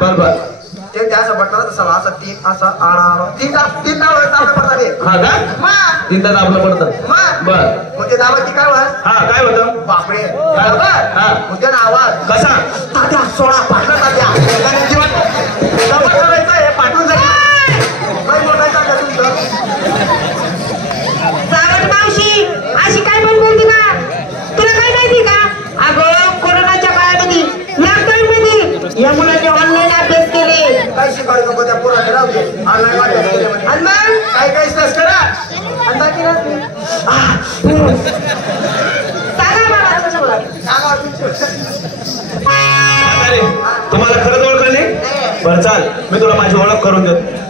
बरोबर ते त्याचं बटन तसं असं तीन असं आडा तीन दाब पडतात ते. हा का मग तीनदा दाबलं पडतं बर मग ते दाबाची काय होत हा काय होतं बापरे हा मग त्यानं आवाज कसा तात्या सोडा पाठला तात्या करायचं हे पाठवून जाईल काय बोलायचं आता तुमचं सावंत मावशी अशी काय पण बोलती का तुला काय माहिती का अगं कोरोनाच्या काळामध्ये लॉकडाऊन मध्ये या मुलांनी ऑनलाईन अभ्यास केले काय शिकायचं नको त्या पोराने राहू दे ऑनलाईन वाटत केले म्हणे आणि मग काय काय स्ट्रेस करा आणि बाकी सांगा बाबा तुमचं बोला. अरे तुम्हाला खरंच ओळखलं नाही बरं चाल मी तुला माझी ओळख करून देतो